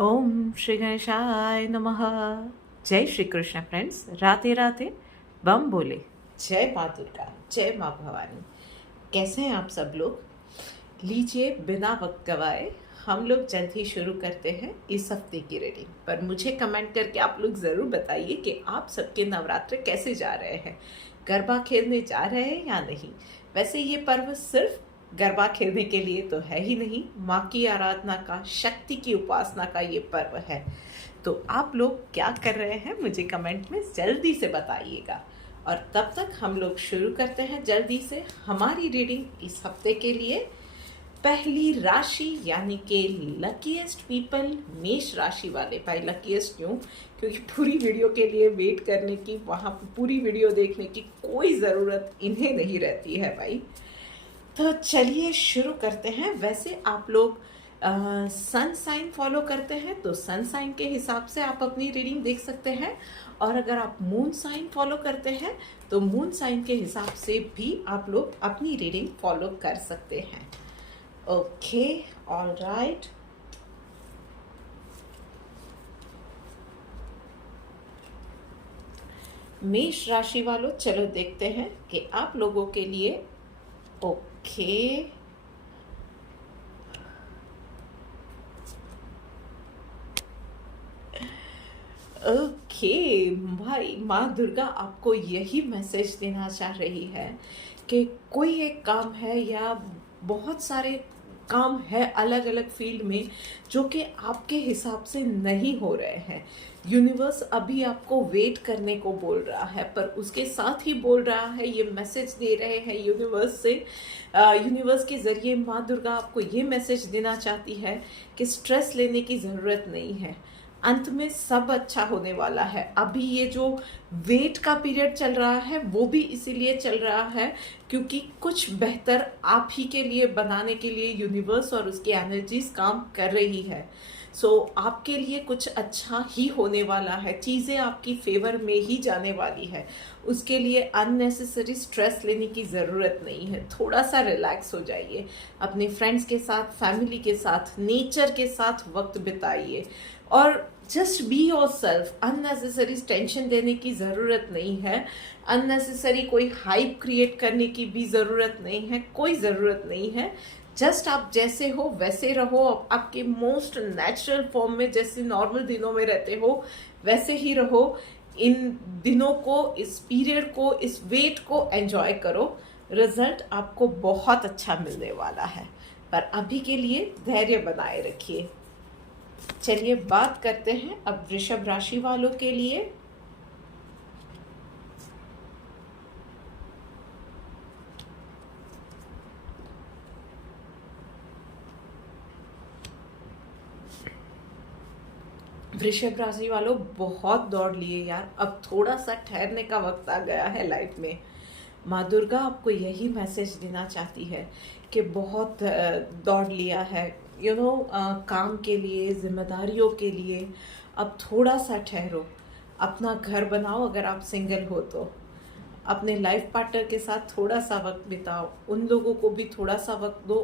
ओम श्री गणेशाय नमः। जय श्री कृष्ण फ्रेंड्स। राधे राधे। बम बोले। जय माँ दुर्गा, जय माँ भवानी। कैसे हैं आप सब लोग? लीजिए बिना वक्त गवाए हम लोग जल्द ही शुरू करते हैं इस हफ्ते की रीडिंग। पर मुझे कमेंट करके आप लोग ज़रूर बताइए कि आप सबके नवरात्र कैसे जा रहे हैं, गरबा खेलने जा रहे हैं या नहीं। वैसे ये पर्व सिर्फ गरबा खेलने के लिए तो है ही नहीं, माँ की आराधना का, शक्ति की उपासना का ये पर्व है। तो आप लोग क्या कर रहे हैं मुझे कमेंट में जल्दी से बताइएगा। और तब तक हम लोग शुरू करते हैं जल्दी से हमारी रीडिंग इस हफ्ते के लिए। पहली राशि यानी कि लकीएस्ट पीपल, मेष राशि वाले। भाई लकीएस्ट क्यों? क्योंकि पूरी वीडियो के लिए वेट करने की, वहाँ पूरी वीडियो देखने की कोई ज़रूरत इन्हें नहीं रहती है भाई। तो चलिए शुरू करते हैं। वैसे आप लोग सन साइन फॉलो करते हैं तो सन साइन के हिसाब से आप अपनी रीडिंग देख सकते हैं, और अगर आप मून साइन फॉलो करते हैं तो मून साइन के हिसाब से भी आप लोग अपनी रीडिंग फॉलो कर सकते हैं। Okay, all right. मेष राशि वालों, चलो देखते हैं कि आप लोगों के लिए ओके ओके भाई, माँ दुर्गा आपको यही मैसेज देना चाह रही है कि कोई एक काम है या बहुत सारे काम है अलग अलग फील्ड में जो कि आपके हिसाब से नहीं हो रहे हैं। यूनिवर्स अभी आपको वेट करने को बोल रहा है, पर उसके साथ ही बोल रहा है, ये मैसेज दे रहे हैं यूनिवर्स से। यूनिवर्स के ज़रिए माँ दुर्गा आपको ये मैसेज देना चाहती है कि स्ट्रेस लेने की ज़रूरत नहीं है, अंत में सब अच्छा होने वाला है। अभी ये जो वेट का पीरियड चल रहा है वो भी इसीलिए चल रहा है क्योंकि कुछ बेहतर आप ही के लिए बनाने के लिए यूनिवर्स और उसकी एनर्जीज काम कर रही है। आपके लिए कुछ अच्छा ही होने वाला है, चीज़ें आपकी फेवर में ही जाने वाली है। उसके लिए अननेसेसरी स्ट्रेस लेने की ज़रूरत नहीं है। थोड़ा सा रिलैक्स हो जाइए, अपने फ्रेंड्स के साथ, फैमिली के साथ, नेचर के साथ वक्त बिताइए और just be your self. Unnecessary tension देने की ज़रूरत नहीं है, अननेसेसरी कोई हाइप क्रिएट करने की भी ज़रूरत नहीं है, कोई ज़रूरत नहीं है। जस्ट आप जैसे हो वैसे रहो, आपके मोस्ट नेचुरल फॉर्म में, जैसे नॉर्मल दिनों में रहते हो वैसे ही रहो। इन दिनों को, इस पीरियड को, इस वेट को एंजॉय करो। रिजल्ट आपको बहुत अच्छा मिलने वाला है, पर अभी के लिए धैर्य बनाए रखिए। चलिए बात करते हैं अब वृषभ राशि वालों के लिए। वृषभ राशि वालों, बहुत दौड़ लिए यार, अब थोड़ा सा ठहरने का वक्त आ गया है लाइफ में। माँ दुर्गा आपको यही मैसेज देना चाहती है कि बहुत दौड़ लिया है, काम के लिए, जिम्मेदारियों के लिए। अब थोड़ा सा ठहरो, अपना घर बनाओ, अगर आप सिंगल हो तो अपने लाइफ पार्टनर के साथ थोड़ा सा वक्त बिताओ, उन लोगों को भी थोड़ा सा वक्त दो।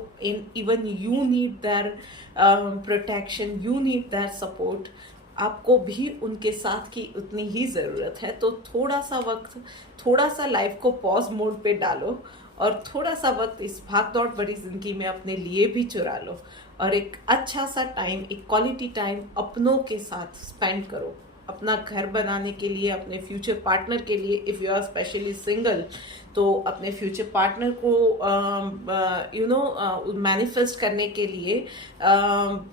Even you need their protection, you need their support. आपको भी उनके साथ की उतनी ही ज़रूरत है। तो थोड़ा सा वक्त, थोड़ा सा लाइफ को पॉज मोड पे डालो और थोड़ा सा वक्त इस भाग दौड़ भरी ज़िंदगी में अपने लिए भी चुरा लो, और एक अच्छा सा टाइम, एक क्वालिटी टाइम अपनों के साथ स्पेंड करो। अपना घर बनाने के लिए, अपने फ्यूचर पार्टनर के लिए, if you are specially single, तो अपने फ्यूचर पार्टनर को मैनिफेस्ट करने के लिए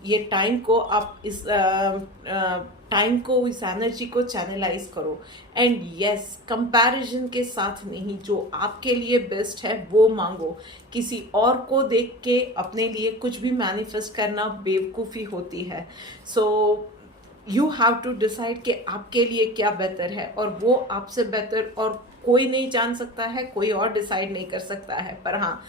ये टाइम को आप इस टाइम को, इस एनर्जी को चैनलाइज करो। एंड यस, कंपैरिजन के साथ नहीं, जो आपके लिए बेस्ट है वो मांगो। किसी और को देख के अपने लिए कुछ भी मैनिफेस्ट करना बेवकूफ़ी होती है। यू हैव टू डिसाइड कि आपके लिए क्या बेहतर है, और वो आपसे बेहतर और कोई नहीं जान सकता है, कोई और डिसाइड नहीं कर सकता है। पर हाँ,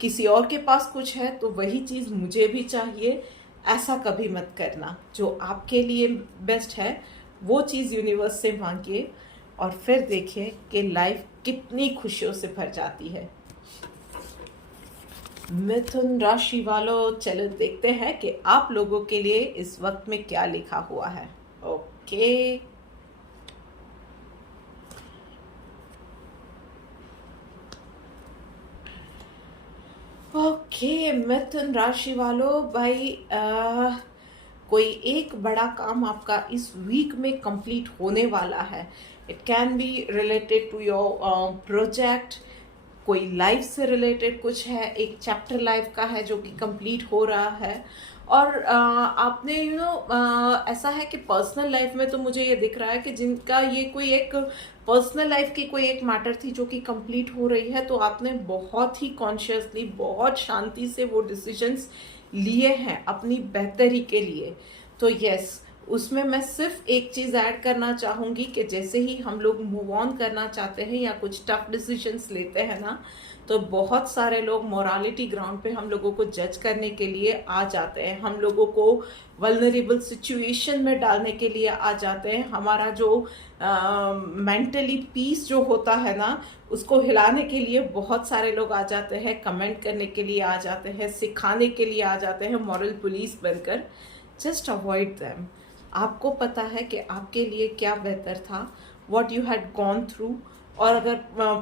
किसी और के पास कुछ है तो वही चीज़ मुझे भी चाहिए, ऐसा कभी मत करना। जो आपके लिए बेस्ट है वो चीज़ यूनिवर्स से मांगिए, और फिर देखिए कि लाइफ कितनी खुशियों से भर जाती है। मिथुन राशि वालों, चलो देखते हैं कि आप लोगों के लिए इस वक्त में क्या लिखा हुआ है। ओके, ओके मिथुन राशि वालों भाई, कोई एक बड़ा काम आपका इस वीक में कंप्लीट होने वाला है। It can be related to your project, कोई लाइफ से रिलेटेड कुछ है, एक चैप्टर लाइफ का है जो कि कंप्लीट हो रहा है। और आपने ऐसा है कि पर्सनल लाइफ में तो मुझे ये दिख रहा है कि जिनका ये कोई एक पर्सनल लाइफ की कोई एक मैटर थी जो कि कंप्लीट हो रही है, तो आपने बहुत ही कॉन्शियसली, बहुत शांति से वो डिसीजंस लिए हैं अपनी बेहतरी के लिए। तो यस, उसमें मैं सिर्फ एक चीज़ ऐड करना चाहूँगी कि जैसे ही हम लोग मूव ऑन करना चाहते हैं या कुछ टफ डिसीजंस लेते हैं ना, तो बहुत सारे लोग मोरालिटी ग्राउंड पे हम लोगों को जज करने के लिए आ जाते हैं, हम लोगों को वल्नरेबल सिचुएशन में डालने के लिए आ जाते हैं। हमारा जो मेंटली पीस जो होता है ना, उसको हिलाने के लिए बहुत सारे लोग आ जाते हैं, कमेंट करने के लिए आ जाते हैं, सिखाने के लिए आ जाते हैं, मॉरल पुलिस बनकर। Just avoid them. आपको पता है कि आपके लिए क्या बेहतर था, what you had gone through. और अगर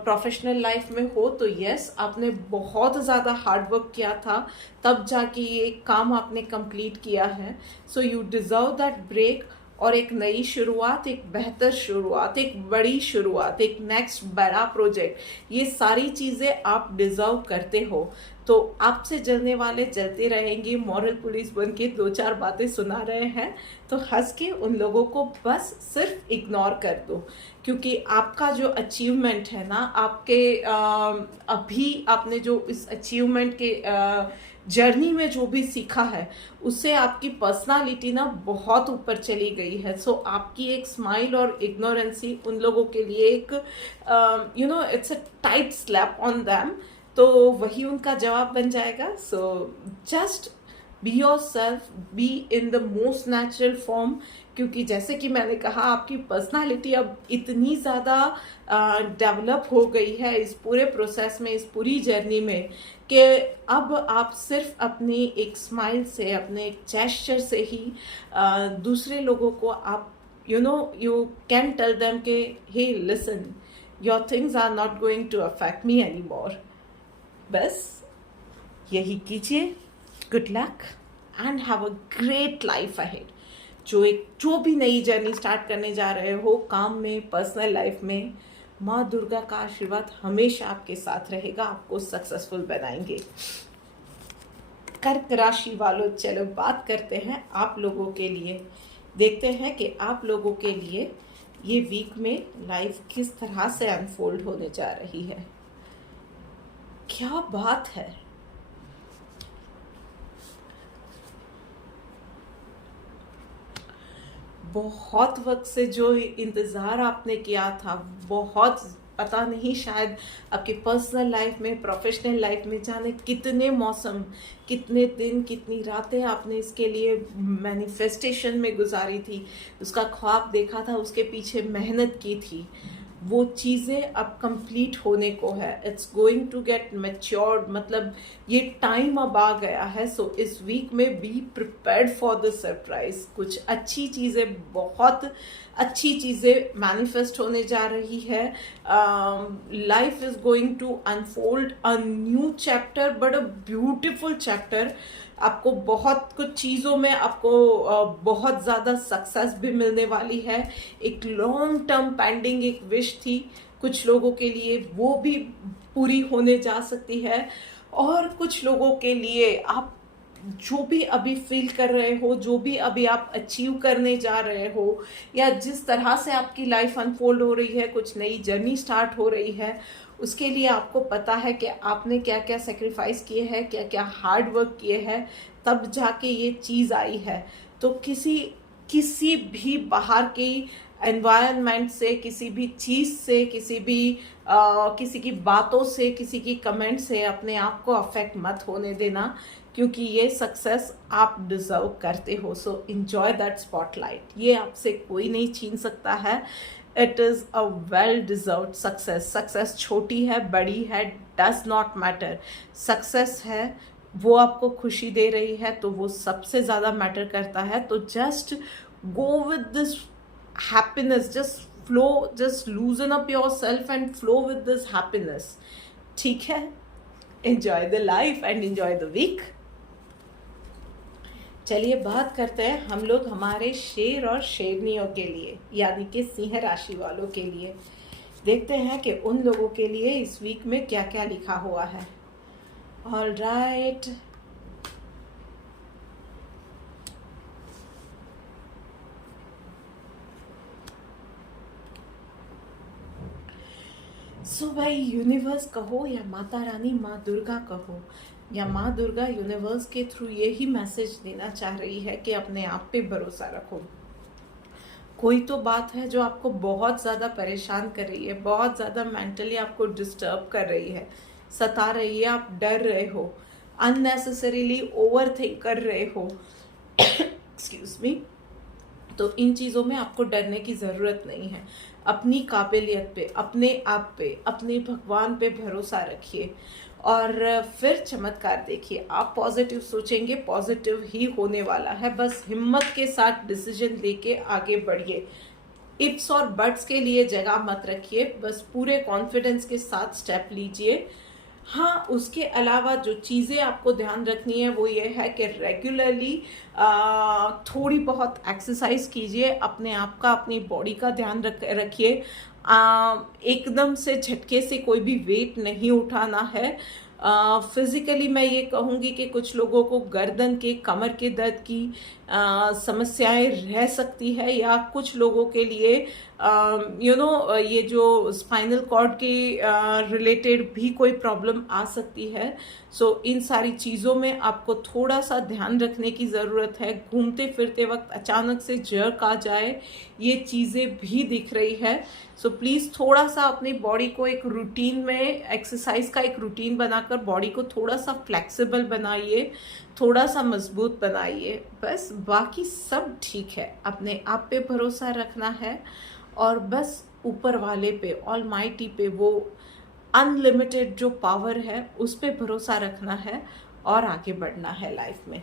प्रोफेशनल लाइफ में हो तो यस, आपने बहुत ज़्यादा हार्ड वर्क किया था, तब जाके ये काम आपने कंप्लीट किया है। So you deserve that break, और एक नई शुरुआत, एक बेहतर शुरुआत, एक बड़ी शुरुआत, एक नेक्स्ट बड़ा प्रोजेक्ट, ये सारी चीज़ें आप डिज़र्व करते हो। तो आपसे जलने वाले जलते रहेंगे, मॉरल पुलिस बन के दो चार बातें सुना रहे हैं तो हंस के उन लोगों को बस सिर्फ इग्नोर कर दो, क्योंकि आपका जो अचीवमेंट है ना, आपके अभी आपने जो इस अचीवमेंट के जर्नी में जो भी सीखा है, उससे आपकी पर्सनालिटी ना बहुत ऊपर चली गई है। सो आपकी एक स्माइल और इग्नोरेंसी उन लोगों के लिए एक it's a tight slap on them, तो वही उनका जवाब बन जाएगा। So just be your self, be in the most natural form, क्योंकि जैसे कि मैंने कहा, आपकी पर्सनालिटी अब इतनी ज़्यादा डेवलप हो गई है इस पूरे प्रोसेस में, इस पूरी जर्नी में, कि अब आप सिर्फ अपनी एक स्माइल से, अपने एक जेस्चर से ही दूसरे लोगों को आप यू कैन टेल देम के hey listen, your things are not going to affect me anymore. बस यही कीजिए। Good luck and have a great life ahead. जो भी नई जर्नी स्टार्ट करने जा रहे हो, काम में, पर्सनल लाइफ में, माँ दुर्गा का आशीर्वाद हमेशा आपके साथ रहेगा, आपको सक्सेसफुल बनाएंगे। कर्क राशि वालों, चलो बात करते हैं आप लोगों के लिए। देखते हैं कि आप लोगों के लिए ये वीक में लाइफ किस तरह से अनफोल्ड होने जा रही है। क्या बात है। बहुत वक्त से जो इंतज़ार आपने किया था, बहुत, पता नहीं, शायद आपकी पर्सनल लाइफ में, प्रोफेशनल लाइफ में, जाने कितने मौसम, कितने दिन, कितनी रातें आपने इसके लिए मैनिफेस्टेशन में गुजारी थी, उसका ख्वाब देखा था, उसके पीछे मेहनत की थी। वो चीज़ें अब कंप्लीट होने को है। It's going to get matured, मतलब ये टाइम अब आ गया है। सो इस वीक में be prepared for the surprise. कुछ अच्छी चीज़ें, बहुत अच्छी चीज़ें मैनिफेस्ट होने जा रही है। Life is going to unfold a new chapter, but a beautiful chapter. आपको बहुत कुछ चीज़ों में आपको बहुत ज़्यादा सक्सेस भी मिलने वाली है। एक लॉन्ग टर्म पेंडिंग एक विश थी कुछ लोगों के लिए, वो भी पूरी होने जा सकती है। और कुछ लोगों के लिए आप जो भी अभी फील कर रहे हो, जो भी अभी आप अचीव करने जा रहे हो, या जिस तरह से आपकी लाइफ अनफोल्ड हो रही है, कुछ नई जर्नी स्टार्ट हो रही है, उसके लिए आपको पता है कि आपने क्या क्या सेक्रीफाइस किए हैं, क्या क्या हार्ड वर्क किए हैं, तब जाके ये चीज़ आई है। तो किसी भी बाहर की एनवायरनमेंट से, किसी भी चीज़ से, किसी की बातों से, किसी की कमेंट से अपने आप को अफेक्ट मत होने देना, क्योंकि ये सक्सेस आप डिज़र्व करते हो। सो इन्जॉय दैट स्पॉटलाइट, ये आपसे कोई नहीं छीन सकता है। It is a well deserved success. Success छोटी है बड़ी है डज नॉट मैटर, सक्सेस है वो आपको खुशी दे रही है तो वो सबसे ज़्यादा मैटर करता है। तो just go with this happiness, just flow, just loosen up yourself and flow with this happiness, ठीक है? Enjoy the life and enjoy the week. चलिए बात करते हैं हम लोग हमारे शेर और शेरनियों के लिए, यानी कि सिंह राशि वालों के लिए। देखते हैं कि उन लोगों के लिए इस वीक में क्या क्या लिखा हुआ है। ऑल राइट, सो भाई यूनिवर्स कहो या माता रानी माँ दुर्गा कहो, या माँ दुर्गा यूनिवर्स के थ्रू यही मैसेज देना चाह रही है कि अपने आप पे भरोसा रखो। कोई तो बात है जो आपको बहुत ज़्यादा परेशान कर रही है, बहुत ज़्यादा मेंटली आपको डिस्टर्ब कर रही है, सता रही है, आप डर रहे हो, अननेसेसरीली ओवर थिंक कर रहे हो एक्सक्यूज मी। तो इन चीज़ों में आपको डरने की ज़रूरत नहीं है। अपनी काबिलियत पे, अपने आप पे, अपने भगवान पे भरोसा रखिए और फिर चमत्कार देखिए। आप पॉजिटिव सोचेंगे, पॉजिटिव ही होने वाला है। बस हिम्मत के साथ डिसीजन लेके आगे बढ़िए। इफ्स और बट्स के लिए जगह मत रखिए, बस पूरे कॉन्फिडेंस के साथ स्टेप लीजिए। हाँ, उसके अलावा जो चीज़ें आपको ध्यान रखनी है वो ये है कि रेगुलरली थोड़ी बहुत एक्सरसाइज कीजिए, अपने आप का, अपनी बॉडी का ध्यान रखिए। एकदम से झटके से कोई भी वेट नहीं उठाना है। फिजिकली मैं ये कहूँगी कि कुछ लोगों को गर्दन के, कमर के दर्द की समस्याएं रह सकती है, या कुछ लोगों के लिए ये जो स्पाइनल कॉर्ड के रिलेटेड भी कोई प्रॉब्लम आ सकती है। सो इन सारी चीज़ों में आपको थोड़ा सा ध्यान रखने की ज़रूरत है। घूमते फिरते वक्त अचानक से जर्क आ जाए, ये चीज़ें भी दिख रही है। सो प्लीज़ थोड़ा सा अपनी बॉडी को एक रूटीन में, एक्सरसाइज का एक रूटीन बनाकर बॉडी को थोड़ा सा फ्लेक्सिबल बनाइए, थोड़ा सा मजबूत बनाइए। बस बाकी सब ठीक है। अपने आप पे भरोसा रखना है और बस ऊपर वाले पे, ऑलमाइटी पे, वो अनलिमिटेड जो पावर है उस पे भरोसा रखना है और आगे बढ़ना है लाइफ में।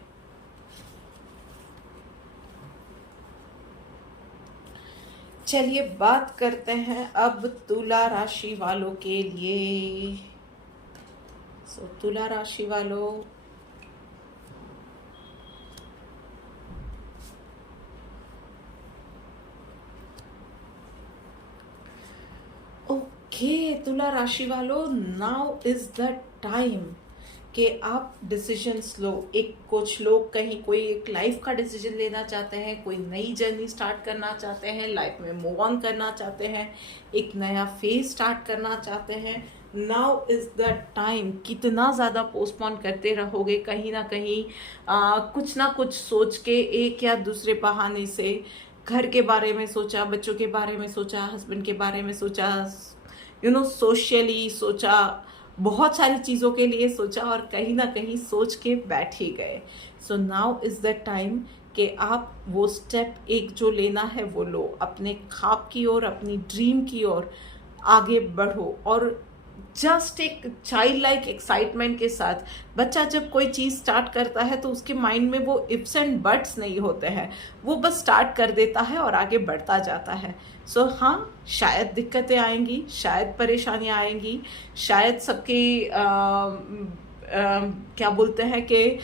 चलिए बात करते हैं अब तुला राशि वालों के लिए। तुला राशि वालों, तुला राशि वालों, नाउ इज द टाइम कि आप डिसीजंस लो। कुछ लोग कहीं कोई एक लाइफ का डिसीजन लेना चाहते हैं, कोई नई जर्नी स्टार्ट करना चाहते हैं, लाइफ में मूव ऑन करना चाहते हैं, एक नया फेज स्टार्ट करना चाहते हैं। Now is the time. कितना ज़्यादा पोस्टपोन करते रहोगे, कहीं ना कहीं कुछ ना कुछ सोच के, एक या दूसरे बहाने से घर के बारे में सोचा, बच्चों के बारे में सोचा, हस्बैंड के बारे में सोचा, सोशली सोचा, बहुत सारी चीज़ों के लिए सोचा और कहीं ना कहीं सोच के बैठ ही गए। So now is the time कि आप वो स्टेप एक जो लेना है वो लो, अपने ख्वाब की ओर, अपनी ड्रीम की ओर आगे बढ़ो। और जस्ट एक चाइल्ड लाइक एक्साइटमेंट के साथ, बच्चा जब कोई चीज़ स्टार्ट करता है तो उसके माइंड में वो इफ्स एंड बट्स नहीं होते हैं, वो बस स्टार्ट कर देता है और आगे बढ़ता जाता है। सो हाँ, शायद दिक्कतें आएंगी, शायद परेशानियां आएंगी, शायद सबके क्या बोलते हैं कि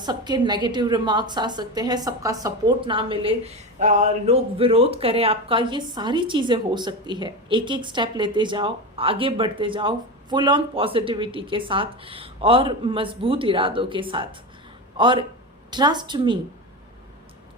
सबके नेगेटिव रिमार्क्स आ सकते हैं, सबका सपोर्ट ना मिले, लोग विरोध करें आपका, ये सारी चीज़ें हो सकती है। एक एक स्टेप लेते जाओ, आगे बढ़ते जाओ, फुल ऑन पॉजिटिविटी के साथ और मजबूत इरादों के साथ। और ट्रस्ट मी,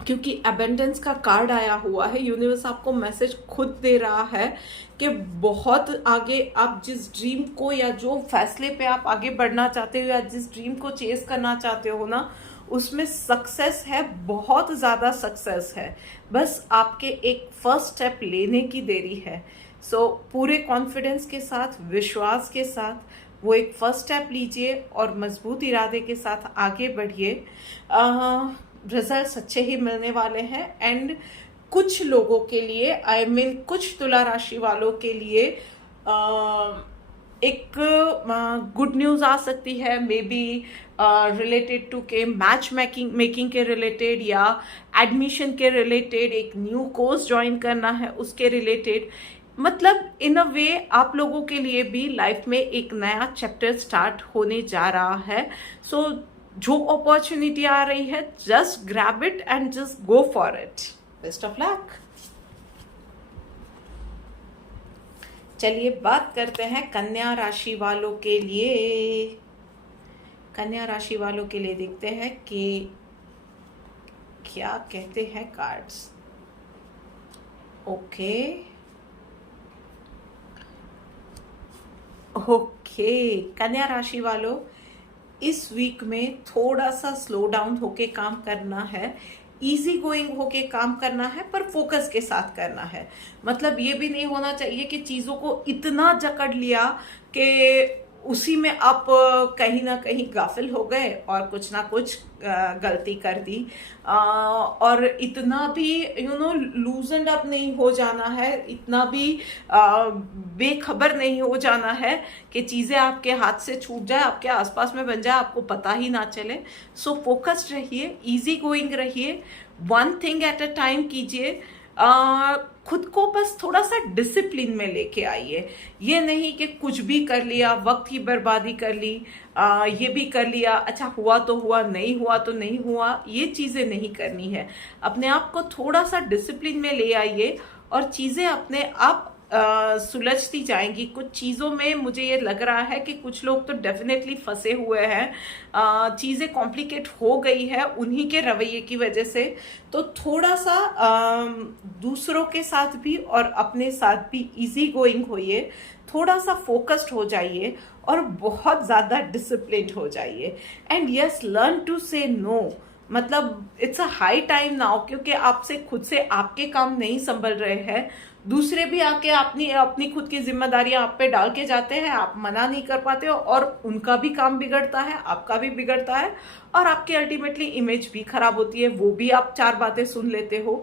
क्योंकि अबेंडेंस का कार्ड आया हुआ है, यूनिवर्स आपको मैसेज खुद दे रहा है कि बहुत आगे आप जिस ड्रीम को, या जो फैसले पे आप आगे बढ़ना चाहते हो, या जिस ड्रीम को चेस करना चाहते हो ना, उसमें सक्सेस है, बहुत ज़्यादा सक्सेस है। बस आपके एक फर्स्ट स्टेप लेने की देरी है। सो पूरे कॉन्फिडेंस के साथ, विश्वास के साथ वो एक फर्स्ट स्टेप लीजिए और मजबूत इरादे के साथ आगे बढ़िए। रिजल्ट्स अच्छे ही मिलने वाले हैं। एंड कुछ लोगों के लिए, आई मीन कुछ तुला राशि वालों के लिए एक गुड न्यूज आ सकती है, मे बी रिलेटेड टू के मैच मेकिंग के रिलेटेड, या एडमिशन के रिलेटेड, एक न्यू कोर्स ज्वाइन करना है उसके रिलेटेड। मतलब इन अ वे आप लोगों के लिए भी लाइफ में एक नया चैप्टर स्टार्ट होने जा रहा है। सो जो अपॉर्चुनिटी आ रही है, just grab it and just go for it. Best of luck. चलिए बात करते हैं कन्या राशि वालों के लिए। कन्या राशि वालों के लिए देखते हैं कि क्या कहते हैं कार्ड्स। ओके कन्या राशि वालों, इस वीक में थोड़ा सा स्लो डाउन होके काम करना है, इजी गोइंग होके काम करना है, पर फोकस के साथ करना है। मतलब ये भी नहीं होना चाहिए कि चीज़ों को इतना जकड़ लिया कि उसी में आप कहीं ना कहीं गाफिल हो गए और कुछ ना कुछ गलती कर दी, और इतना भी लूजनड अप नहीं हो जाना है, इतना भी बेखबर नहीं हो जाना है कि चीज़ें आपके हाथ से छूट जाए, आपके आसपास में बन जाए, आपको पता ही ना चले। सो फोकस्ड रहिए, इजी गोइंग रहिए, one thing at a time कीजिए। खुद को बस थोड़ा सा डिसिप्लिन में लेके आइए। ये नहीं कि कुछ भी कर लिया, वक्त की बर्बादी कर ली, ये भी कर लिया, अच्छा हुआ तो हुआ, नहीं हुआ तो नहीं हुआ, ये चीज़ें नहीं करनी है। अपने आप को थोड़ा सा डिसिप्लिन में ले आइए और चीज़ें अपने आप सुलझती जाएंगी। कुछ चीज़ों में मुझे ये लग रहा है कि कुछ लोग तो डेफिनेटली फंसे हुए हैं, चीज़ें कॉम्प्लिकेट हो गई है उन्हीं के रवैये की वजह से। तो थोड़ा सा दूसरों के साथ भी और अपने साथ भी इजी गोइंग होइए, थोड़ा सा फोकस्ड हो जाइए और बहुत ज़्यादा डिसिप्लिन्ड हो जाइए। एंड यस, लर्न टू से नो। मतलब it's a high time now, क्योंकि आपसे खुद से आपके काम नहीं संभल रहे हैं, दूसरे भी आके अपनी खुद की जिम्मेदारियां आप पे डाल के जाते हैं, आप मना नहीं कर पाते हो और उनका भी काम बिगड़ता है, आपका भी बिगड़ता है, और आपकी अल्टीमेटली इमेज भी खराब होती है। वो भी आप चार बातें सुन लेते हो।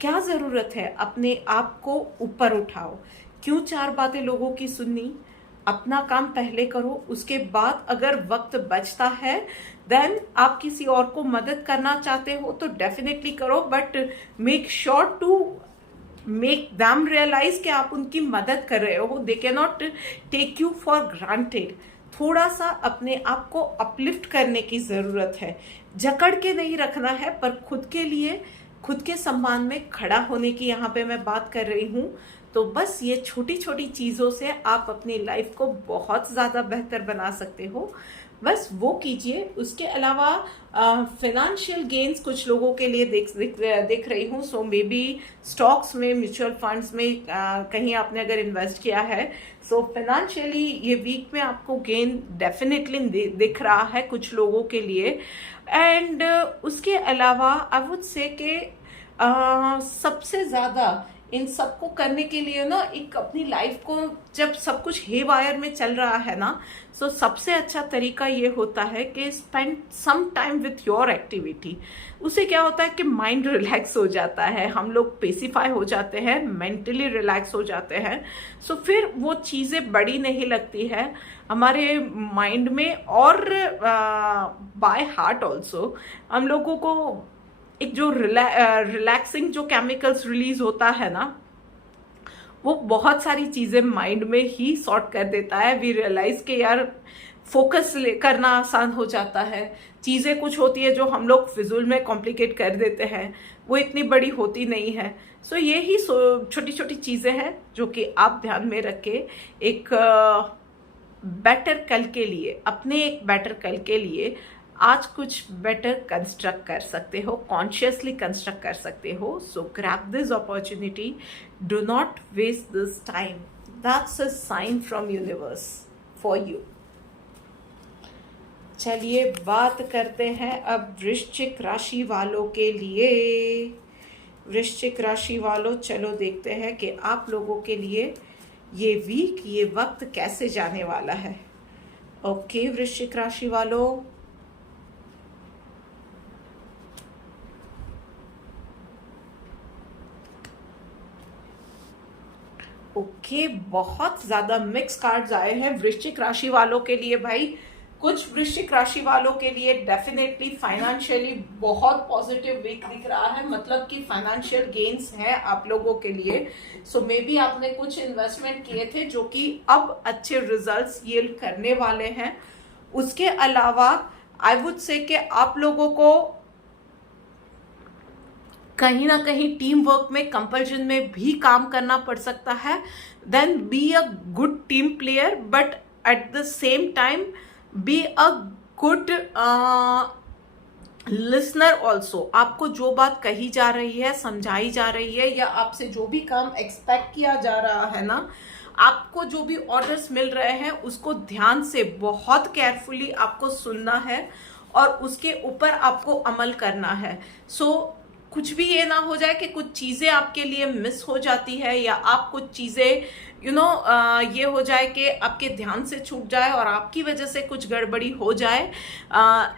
क्या जरूरत है? अपने आप को ऊपर उठाओ। क्यों चार बातें लोगों की सुननी? अपना काम पहले करो, उसके बाद अगर वक्त बचता है देन आप किसी और को मदद करना चाहते हो तो डेफिनेटली करो, but make sure to make them realise कि आप उनकी मदद कर रहे हो। They can not take you for granted. थोड़ा सा अपने आप को अपलिफ्ट करने की जरूरत है, जकड़ के नहीं रखना है, पर खुद के लिए, खुद के सम्मान में खड़ा होने की यहाँ पे मैं बात कर रही हूँ। तो बस ये छोटी छोटी चीज़ों से आप अपनी लाइफ को बहुत ज़्यादा बेहतर बना सकते हो, बस वो कीजिए। उसके अलावा फाइनेंशियल गेन्स कुछ लोगों के लिए देख रही हूँ। सो मे बी स्टॉक्स में, म्यूचुअल फंड्स में कहीं आपने अगर इन्वेस्ट किया है, सो फाइनेंशियली ये वीक में आपको गेन डेफिनेटली दिख रहा है कुछ लोगों के लिए। एंड उसके अलावा आई वुड से कि सबसे ज़्यादा इन सबको करने के लिए ना, एक अपनी लाइफ को जब सब कुछ हे वायर में चल रहा है ना, सो सबसे अच्छा तरीका ये होता है कि spend some time with your activity. उससे क्या होता है कि माइंड रिलैक्स हो जाता है, हम लोग पेसिफाई हो जाते हैं, मेंटली रिलैक्स हो जाते हैं। सो फिर वो चीज़ें बड़ी नहीं लगती है हमारे माइंड में, और बाय हार्ट ऑल्सो हम लोगों को एक जो रिलैक्सिंग जो केमिकल्स रिलीज होता है ना, वो बहुत सारी चीज़ें माइंड में ही सॉर्ट कर देता है। वी रियलाइज के यार फोकस करना आसान हो जाता है। चीज़ें कुछ होती है जो हम लोग फिजूल में कॉम्प्लिकेट कर देते हैं, वो इतनी बड़ी होती नहीं है। सो ये ही छोटी छोटी चीज़ें हैं जो कि आप ध्यान में रख के एक बेटर कल के लिए, अपने एक बेटर कल के लिए आज कुछ बेटर कंस्ट्रक्ट कर सकते हो, कॉन्शियसली कंस्ट्रक्ट कर सकते हो। So grab this opportunity, do not waste this time, that's a sign from universe for you. चलिए बात करते हैं अब वृश्चिक राशि वालों के लिए। वृश्चिक राशि वालों, चलो देखते हैं कि आप लोगों के लिए ये वीक, ये वक्त कैसे जाने वाला है। ओके वृश्चिक राशि वालों, ओके, बहुत ज्यादा मिक्स कार्ड्स आए हैं वृश्चिक राशि वालों के लिए भाई। कुछ वृश्चिक राशि वालों के लिए डेफिनेटली फाइनेंशियली बहुत पॉजिटिव वीक दिख रहा है, मतलब कि फाइनेंशियल गेन्स है आप लोगों के लिए। सो मे बी आपने कुछ इन्वेस्टमेंट किए थे जो कि अब अच्छे रिजल्ट्स यील्ड करने वाले हैं। उसके अलावा आई वुड से कि आप लोगों को कहीं ना कहीं टीम वर्क में, कंपल्जन में भी काम करना पड़ सकता है। Then be a good team player, but at the same time be a good listener also. आपको जो बात कही जा रही है, समझाई जा रही है, या आपसे जो भी काम एक्सपेक्ट किया जा रहा है ना, आपको जो भी ऑर्डर्स मिल रहे हैं उसको ध्यान से, बहुत केयरफुली आपको सुनना है और उसके ऊपर आपको अमल करना है। सो कुछ भी ये ना हो जाए कि कुछ चीज़ें आपके लिए मिस हो जाती है, या आप कुछ चीज़ें ये हो जाए कि आपके ध्यान से छूट जाए और आपकी वजह से कुछ गड़बड़ी हो जाए।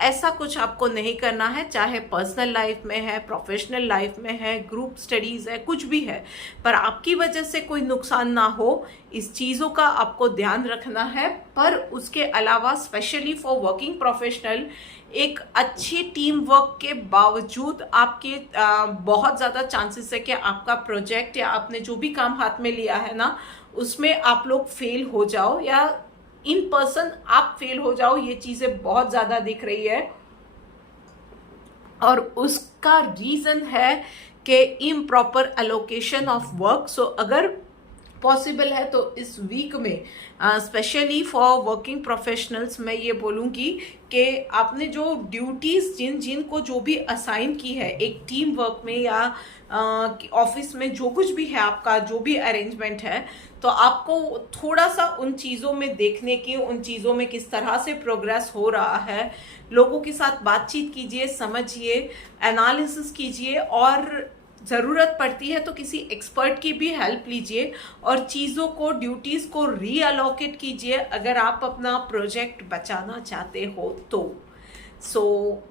ऐसा कुछ आपको नहीं करना है, चाहे पर्सनल लाइफ में है, प्रोफेशनल लाइफ में है, ग्रुप स्टडीज़ है, कुछ भी है, पर आपकी वजह से कोई नुकसान ना हो, इस चीज़ों का आपको ध्यान रखना है। पर उसके अलावा स्पेशली फॉर वर्किंग प्रोफेशनल, एक अच्छी टीम वर्क के बावजूद आपके बहुत ज़्यादा चांसेस है कि आपका प्रोजेक्ट या आपने जो भी काम हाथ में लिया है ना, उसमें आप लोग फेल हो जाओ, या इन पर्सन आप फेल हो जाओ। ये चीज़ें बहुत ज़्यादा दिख रही है और उसका रीज़न है कि इम्प्रॉपर एलोकेशन ऑफ वर्क। सो अगर पॉसिबल है तो इस वीक में स्पेशली फॉर वर्किंग प्रोफेशनल्स मैं ये बोलूँगी कि आपने जो ड्यूटीज़ जिनको जो भी असाइन की है एक टीम वर्क में या ऑफिस में, जो कुछ भी है आपका, जो भी अरेंजमेंट है, तो आपको थोड़ा सा उन चीज़ों में देखने की, उन चीज़ों में किस तरह से प्रोग्रेस हो रहा है, लोगों के साथ बातचीत कीजिए, समझिए, एनालिसिस कीजिए, और ज़रूरत पड़ती है तो किसी एक्सपर्ट की भी हेल्प लीजिए और चीज़ों को, ड्यूटीज़ को रीअलोकेट कीजिए अगर आप अपना प्रोजेक्ट बचाना चाहते हो तो।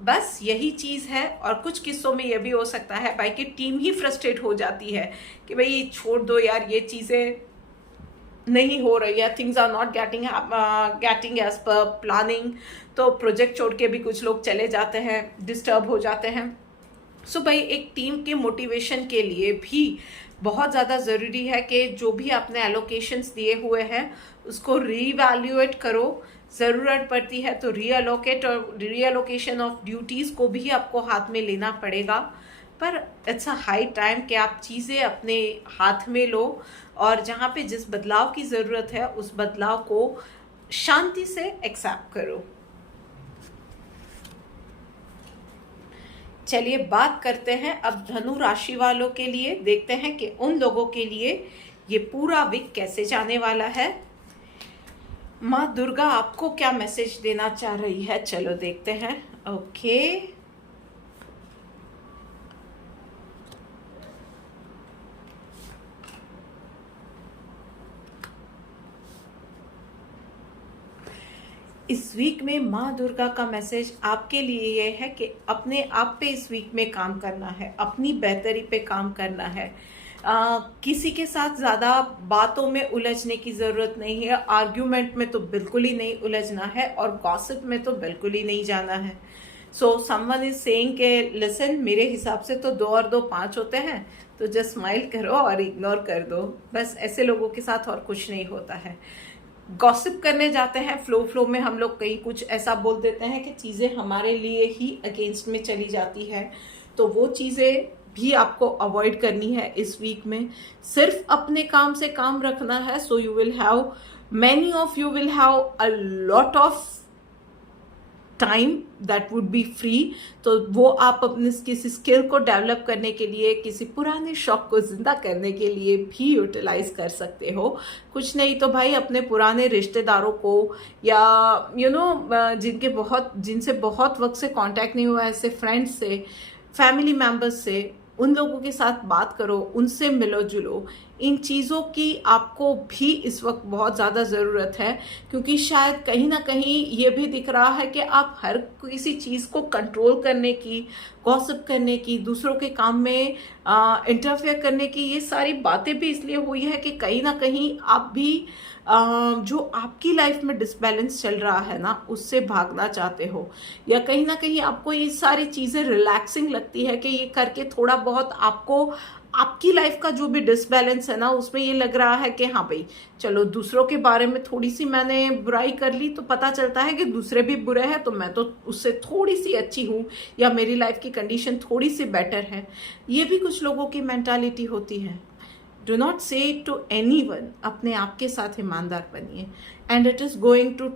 बस यही चीज़ है। और कुछ किस्सों में यह भी हो सकता है भाई कि टीम ही फ्रस्ट्रेट हो जाती है कि भाई छोड़ दो यार, ये चीज़ें नहीं हो रही है, things are not getting as per planning, तो प्रोजेक्ट छोड़ के भी कुछ लोग चले जाते हैं, डिस्टर्ब हो जाते हैं। भाई एक टीम के मोटिवेशन के लिए भी बहुत ज़्यादा ज़रूरी है कि जो भी आपने एलोकेशंस दिए हुए हैं उसको रीवैल्यूएट करो, ज़रूरत पड़ती है तो रीअलोकेशन ऑफ ड्यूटीज़ को भी आपको हाथ में लेना पड़ेगा। पर इट्स अ हाई टाइम कि आप चीज़ें अपने हाथ में लो और जहाँ पे जिस बदलाव की ज़रूरत है उस बदलाव को शांति से एक्सेप्ट करो। चलिए बात करते हैं अब धनु राशि वालों के लिए, देखते हैं कि उन लोगों के लिए ये पूरा वीक कैसे जाने वाला है। माँ दुर्गा आपको क्या मैसेज देना चाह रही है, चलो देखते हैं। ओके, इस वीक में माँ दुर्गा का मैसेज आपके लिए ये है कि अपने आप पे इस वीक में काम करना है, अपनी बेहतरी पे काम करना है। किसी के साथ ज़्यादा बातों में उलझने की ज़रूरत नहीं है, आर्ग्यूमेंट में तो बिल्कुल ही नहीं उलझना है और गॉसिप में तो बिल्कुल ही नहीं जाना है। समवन इज सेइंग के लिसन, मेरे हिसाब से तो 2 और 2 5 होते हैं, तो जस्ट स्माइल करो और इग्नोर कर दो, बस ऐसे लोगों के साथ और कुछ नहीं होता है। गॉसिप करने जाते हैं, फ्लो में हम लोग कहीं कुछ ऐसा बोल देते हैं कि चीज़ें हमारे लिए ही अगेंस्ट में चली जाती है, तो वो चीज़ें भी आपको अवॉइड करनी है इस वीक में। सिर्फ अपने काम से काम रखना है। So you will have, many of you will have a lot of time that would be free, तो वो आप अपने किसी स्किल को डेवलप करने के लिए, किसी पुराने शौक को जिंदा करने के लिए भी यूटिलाइज कर सकते हो। कुछ नहीं तो भाई अपने पुराने रिश्तेदारों को या जिनसे बहुत वक्त से कांटेक्ट नहीं हुआ, ऐसे फ्रेंड्स से, फैमिली मेम्बर्स से, उन लोगों के साथ बात करो, उनसे मिलो जुलो। इन चीज़ों की आपको भी इस वक्त बहुत ज़्यादा ज़रूरत है, क्योंकि शायद कहीं ना कहीं ये भी दिख रहा है कि आप हर किसी चीज़ को कंट्रोल करने की, गॉसिप करने की, दूसरों के काम में इंटरफेयर करने की, ये सारी बातें भी इसलिए हुई है कि कहीं ना कहीं आप भी जो आपकी लाइफ में डिसबैलेंस चल रहा है ना, उससे भागना चाहते हो, या कहीं ना कहीं आपको ये सारी चीज़ें रिलैक्सिंग लगती है कि ये करके थोड़ा बहुत आपको आपकी लाइफ का जो भी डिसबैलेंस है ना, उसमें ये लग रहा है कि हाँ भाई चलो, दूसरों के बारे में थोड़ी सी मैंने बुराई कर ली तो पता चलता है कि दूसरे भी बुरे हैं, तो मैं तो उससे थोड़ी सी अच्छी हूँ, या मेरी लाइफ की कंडीशन थोड़ी सी बेटर है। ये भी कुछ लोगों की मेंटालिटी होती है। Do not say it to anyone, अपने आप के साथ ईमानदार बनिए, and it is going to,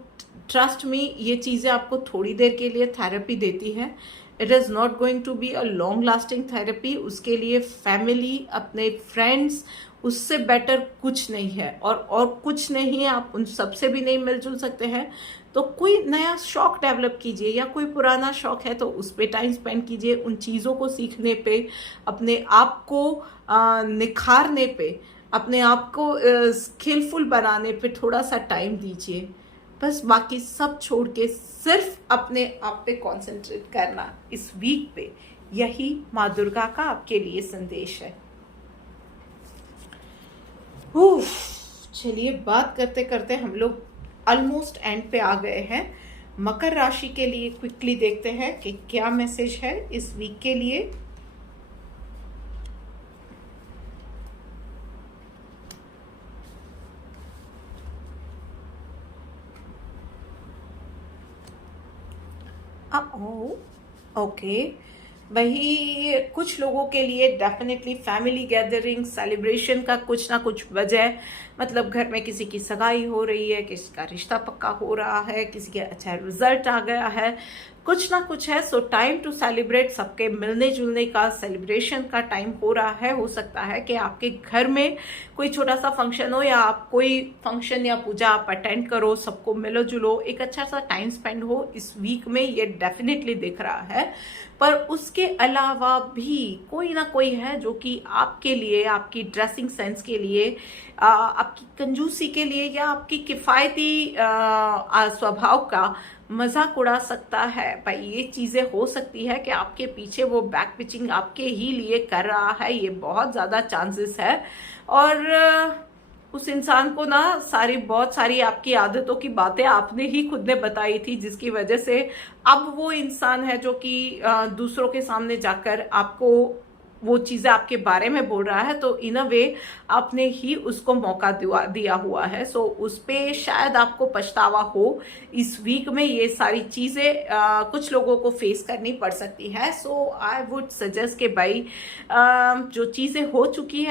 trust me, ये चीज़ें आपको थोड़ी देर के लिए थेरेपी देती है। It is not going to be a long lasting therapy. उसके लिए फैमिली, अपने फ्रेंड्स, उससे बेटर कुछ नहीं है, और कुछ नहीं है। आप उन सबसे भी नहीं मिलजुल सकते हैं, तो कोई नया शौक डेवलप कीजिए, या कोई पुराना शौक है तो उस पर टाइम स्पेंड कीजिए, उन चीज़ों को सीखने पे, अपने आप को निखारने पे, अपने आप को स्किलफुल बनाने पे थोड़ा सा टाइम दीजिए। बस बाकी सब छोड़ के सिर्फ अपने आप पे कंसंट्रेट करना इस वीक पे, यही माँ दुर्गा का आपके लिए संदेश है। चलिए, बात करते करते हम लोग ऑलमोस्ट एंड पे आ गए हैं। मकर राशि के लिए क्विकली देखते हैं कि क्या मैसेज है इस वीक के लिए। ओके, वही कुछ लोगों के लिए डेफिनेटली फैमिली गैदरिंग, सेलिब्रेशन का कुछ ना कुछ वजह, मतलब घर में किसी की सगाई हो रही है, किसी का रिश्ता पक्का हो रहा है, किसी के अच्छा रिजल्ट आ गया है, कुछ ना कुछ है। सो टाइम टू सेलिब्रेट, सबके मिलने जुलने का, सेलिब्रेशन का टाइम हो रहा है। हो सकता है कि आपके घर में कोई छोटा सा फंक्शन हो, या आप कोई फंक्शन या पूजा आप अटेंड करो, सबको मिलो जुलो, एक अच्छा सा टाइम स्पेंड हो इस वीक में, ये डेफिनेटली दिख रहा है। पर उसके अलावा भी कोई ना कोई है जो कि आपके लिए, आपकी ड्रेसिंग सेंस के लिए, आपकी कंजूसी के लिए, या आपकी किफ़ायती स्वभाव का मजाक उड़ा सकता है। भाई ये चीज़ें हो सकती है कि आपके पीछे वो बैक पिचिंग आपके ही लिए कर रहा है, ये बहुत ज़्यादा चांसेस है। और उस इंसान को ना बहुत सारी आपकी आदतों की बातें आपने ही खुद ने बताई थी, जिसकी वजह से अब वो इंसान है जो कि दूसरों के सामने जाकर आपको वो चीज़ें आपके बारे में बोल रहा है, तो इन अ वे आपने ही उसको मौका दिया हुआ है। सो उस पे शायद आपको पछतावा हो। इस वीक में ये सारी चीज़ें कुछ लोगों को फेस करनी पड़ सकती है। सो आई वुड सजेस्ट कि भाई जो चीज़ें हो चुकी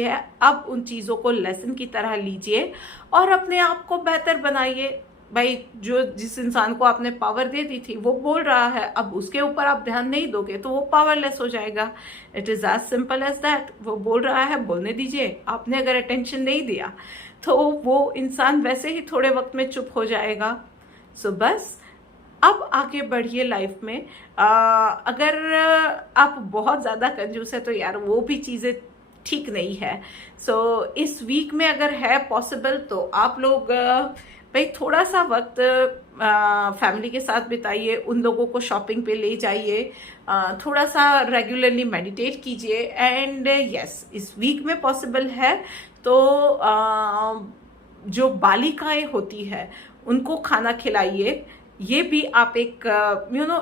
है, अब उन चीज़ों को लेसन की तरह लीजिए और अपने आप को बेहतर बनाइए। भाई जिस इंसान को आपने पावर दे दी थी वो बोल रहा है, अब उसके ऊपर आप ध्यान नहीं दोगे तो वो पावरलेस हो जाएगा। It is as simple as that. वो बोल रहा है, बोलने दीजिए। आपने अगर अटेंशन नहीं दिया तो वो इंसान वैसे ही थोड़े वक्त में चुप हो जाएगा। सो बस अब आगे बढ़िए लाइफ में। अगर आप बहुत ज़्यादा कंजूस है तो यार वो भी चीज़ें ठीक नहीं है। सो इस वीक में अगर है पॉसिबल तो आप लोग भाई थोड़ा सा वक्त फैमिली के साथ बिताइए, उन लोगों को शॉपिंग पे ले जाइए, थोड़ा सा रेगुलरली मेडिटेट कीजिए। एंड यस, इस वीक में पॉसिबल है तो जो बालिकाएं होती है उनको खाना खिलाइए। ये भी आप एक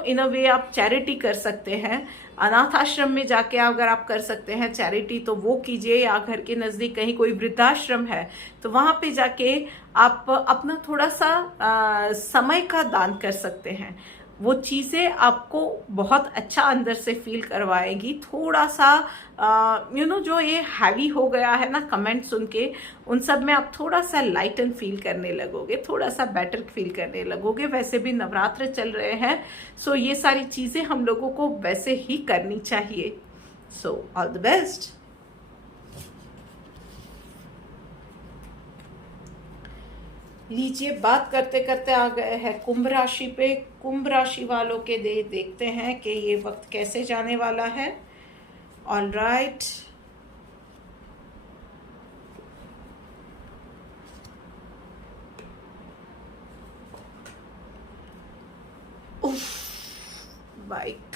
इन अ वे आप चैरिटी कर सकते हैं। अनाथ आश्रम में जाके अगर आप कर सकते हैं चैरिटी तो वो कीजिए, या घर के नज़दीक कहीं कोई वृद्धाश्रम है तो वहाँ पे जाके आप अपना थोड़ा सा समय का दान कर सकते हैं। वो चीज़ें आपको बहुत अच्छा अंदर से फील करवाएगी। थोड़ा सा जो ये हैवी हो गया है ना कमेंट सुन के, उन सब में आप थोड़ा सा लाइटन फील करने लगोगे, थोड़ा सा बेटर फील करने लगोगे। वैसे भी नवरात्र चल रहे हैं, सो ये सारी चीज़ें हम लोगों को वैसे ही करनी चाहिए। So all the best. लीजिए, बात करते करते आ गए हैं कुंभ राशि पे। कुंभ राशि वालों के देखते हैं कि ये वक्त कैसे जाने वाला है। ऑल राइट,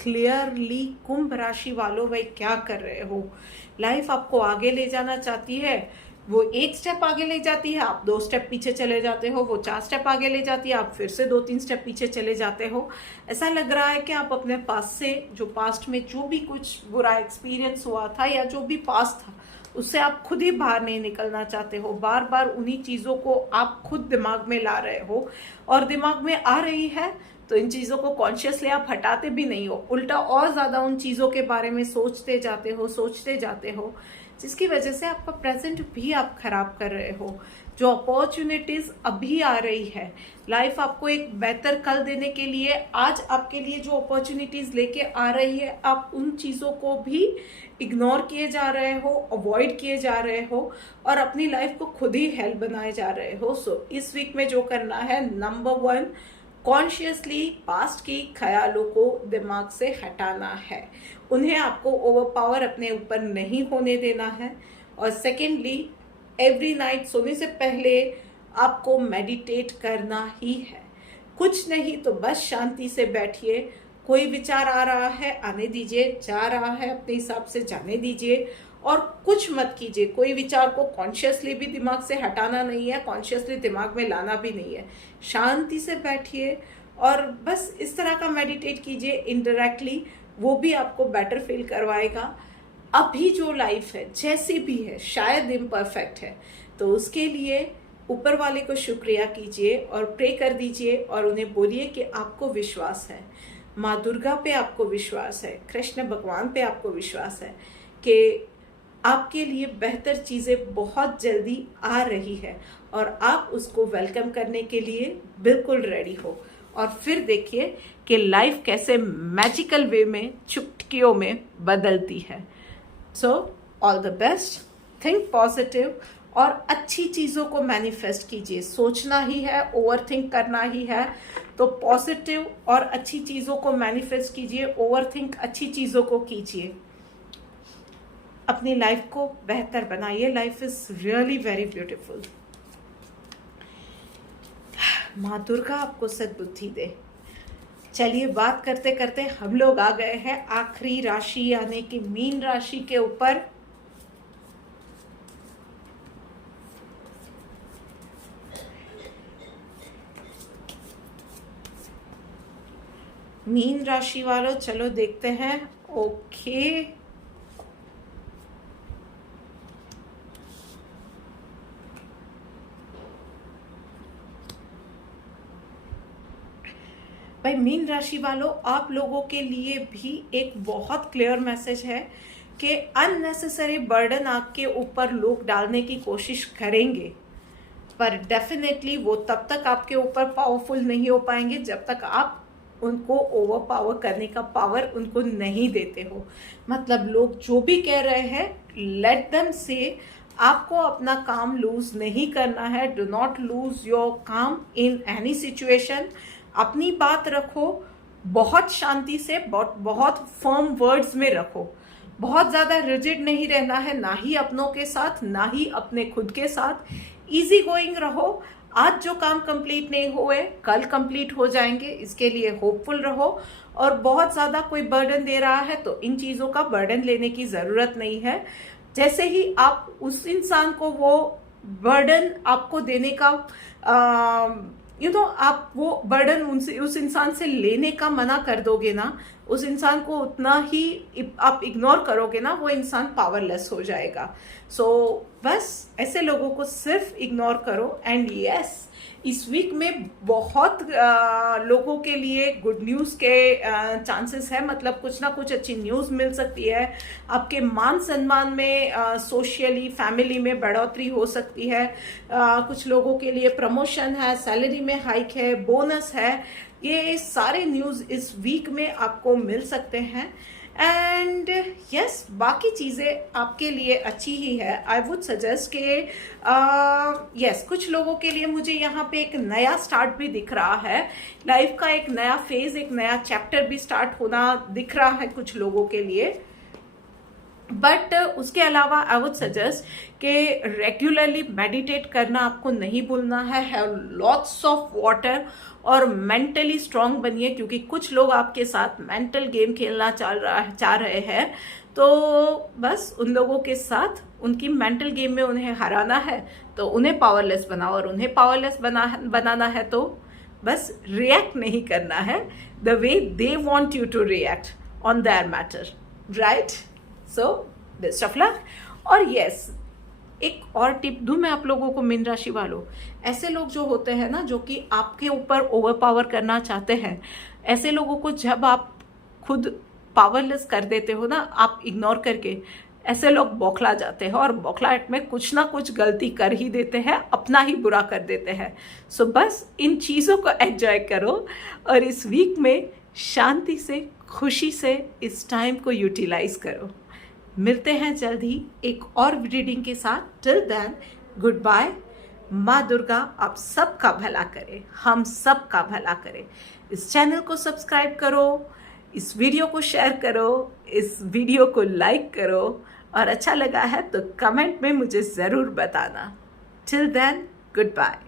क्लियरली कुंभ राशि वालों भाई क्या कर रहे हो। लाइफ आपको आगे ले जाना चाहती है, वो एक स्टेप आगे ले जाती है, आप 2 स्टेप पीछे चले जाते हो। वो 4 स्टेप आगे ले जाती है, आप फिर से 2-3 स्टेप पीछे चले जाते हो। ऐसा लग रहा है कि आप अपने पास से, जो पास्ट में जो भी कुछ बुरा एक्सपीरियंस हुआ था या जो भी पास्ट था, उससे आप खुद ही बाहर नहीं निकलना चाहते हो। बार बार उन्हीं चीज़ों को आप खुद दिमाग में ला रहे हो, और दिमाग में आ रही है तो इन चीज़ों को कॉन्शियसली आप हटाते भी नहीं हो, उल्टा और ज़्यादा उन चीज़ों के बारे में सोचते जाते हो, जिसकी वजह से आपका प्रेजेंट भी आप खराब कर रहे हो। जो अपॉर्चुनिटीज अभी आ रही है, लाइफ आपको एक बेहतर कल देने के लिए आज आपके लिए जो अपॉर्चुनिटीज लेके आ रही है, आप उन चीज़ों को भी इग्नोर किए जा रहे हो, अवॉइड किए जा रहे हो, और अपनी लाइफ को खुद ही हेल बनाए जा रहे हो। सो इस वीक में जो करना है, नंबर 1, कॉन्शियसली पास्ट की ख्यालों को दिमाग से हटाना है, उन्हें आपको ओवरपावर अपने ऊपर नहीं होने देना है। और सेकेंडली, एवरी नाइट सोने से पहले आपको मेडिटेट करना ही है। कुछ नहीं तो बस शांति से बैठिए, कोई विचार आ रहा है आने दीजिए, जा रहा है अपने हिसाब से जाने दीजिए, और कुछ मत कीजिए। कोई विचार को कॉन्शियसली भी दिमाग से हटाना नहीं है, कॉन्शियसली दिमाग में लाना भी नहीं है। शांति से बैठिए और बस इस तरह का मेडिटेट कीजिए इनडायरेक्टली, वो भी आपको बेटर फील करवाएगा। अभी जो लाइफ है जैसी भी है, शायद इम्परफेक्ट है, तो उसके लिए ऊपर वाले को शुक्रिया कीजिए और प्रे कर दीजिए, और उन्हें बोलिए कि आपको विश्वास है, माँ दुर्गा पे आपको विश्वास है, कृष्ण भगवान पे आपको विश्वास है कि आपके लिए बेहतर चीज़ें बहुत जल्दी आ रही है, और आप उसको वेलकम करने के लिए बिल्कुल रेडी हो। और फिर देखिए कि लाइफ कैसे मैजिकल वे में, चुटकियों में बदलती है। So all the best, think positive और अच्छी चीज़ों को मैनिफेस्ट कीजिए। सोचना ही है, ओवर थिंक करना ही है, तो पॉजिटिव और अच्छी चीज़ों को मैनिफेस्ट कीजिए, ओवर थिंक अच्छी चीज़ों को कीजिए, अपनी लाइफ को बेहतर बनाइए। Life is really very beautiful. माँ दुर्गा आपको सद्बुद्धि दे। चलिए, बात करते करते हम लोग आ गए हैं आखिरी राशि यानी कि मीन राशि के ऊपर। मीन राशि वालों, चलो देखते हैं। ओके, भाई मीन राशि वालों, आप लोगों के लिए भी एक बहुत क्लियर मैसेज है कि अननेसेसरी बर्डन आपके ऊपर लोग डालने की कोशिश करेंगे, पर डेफिनेटली वो तब तक आपके ऊपर पावरफुल नहीं हो पाएंगे जब तक आप उनको ओवर पावर करने का पावर उनको नहीं देते हो। मतलब लोग जो भी कह रहे हैं, लेट देम से, आपको अपना काम लूज नहीं करना है। डू नॉट लूज योर काम इन एनी सिचुएशन। अपनी बात रखो, बहुत शांति से, बहुत फर्म वर्ड्स में रखो। बहुत ज़्यादा रिजिड नहीं रहना है, ना ही अपनों के साथ, ना ही अपने खुद के साथ। इजी गोइंग रहो। आज जो काम कंप्लीट नहीं हुए, कल कंप्लीट हो जाएंगे, इसके लिए होपफुल रहो। और बहुत ज़्यादा कोई बर्डन दे रहा है तो इन चीज़ों का बर्डन लेने की ज़रूरत नहीं है। जैसे ही आप उस इंसान को वो बर्डन आपको देने का आप वो बर्डन उस इंसान से लेने का मना कर दोगे ना, उस इंसान को उतना ही आप इग्नोर करोगे ना, वो इंसान पावरलेस हो जाएगा। सो बस ऐसे लोगों को सिर्फ इग्नोर करो। एंड यस, इस वीक में बहुत लोगों के लिए गुड न्यूज़ के चांसेस है। मतलब कुछ ना कुछ अच्छी न्यूज़ मिल सकती है। आपके मान सम्मान में, सोशली, फैमिली में बढ़ोतरी हो सकती है। कुछ लोगों के लिए प्रमोशन है, सैलरी में हाइक है, बोनस है। ये सारे न्यूज़ इस वीक में आपको मिल सकते हैं। एंड यस, बाकी चीज़ें आपके लिए अच्छी ही है। आई वुड सजेस्ट के यस, कुछ लोगों के लिए मुझे यहाँ पे एक नया स्टार्ट भी दिख रहा है। लाइफ का एक नया फेज, एक नया चैप्टर भी स्टार्ट होना दिख रहा है कुछ लोगों के लिए। बट उसके अलावा आई वुड सजेस्ट कि रेगुलरली मेडिटेट करना आपको नहीं भूलना है, हैव लॉट्स ऑफ वाटर और मेंटली स्ट्रांग बनिए, क्योंकि कुछ लोग आपके साथ मेंटल गेम खेलना चाह रहे हैं। तो बस उन लोगों के साथ उनकी मेंटल गेम में उन्हें हराना है तो उन्हें पावरलेस बनाओ, और उन्हें पावरलेस बनाना है तो बस रिएक्ट नहीं करना है the way they want you to react on their matter, right? So best of luck. और यस, एक और टिप दूं मैं आप लोगों को, मीन राशि वालों, ऐसे लोग जो होते हैं ना, जो कि आपके ऊपर ओवर पावर करना चाहते हैं, ऐसे लोगों को जब आप खुद पावरलेस कर देते हो ना, आप इग्नोर करके, ऐसे लोग बौखला जाते हैं और बौखलाहट में कुछ ना कुछ गलती कर ही देते हैं, अपना ही बुरा कर देते हैं। सो बस इन चीज़ों को एंजॉय करो और इस वीक में शांति से, खुशी से इस टाइम को यूटिलाइज करो। मिलते हैं जल्द ही एक और रीडिंग के साथ। Till then, good bye. माँ दुर्गा आप सबका भला करे, हम सबका भला करे। इस चैनल को सब्सक्राइब करो, इस वीडियो को शेयर करो, इस वीडियो को लाइक करो, और अच्छा लगा है तो कमेंट में मुझे ज़रूर बताना। Till then, good bye.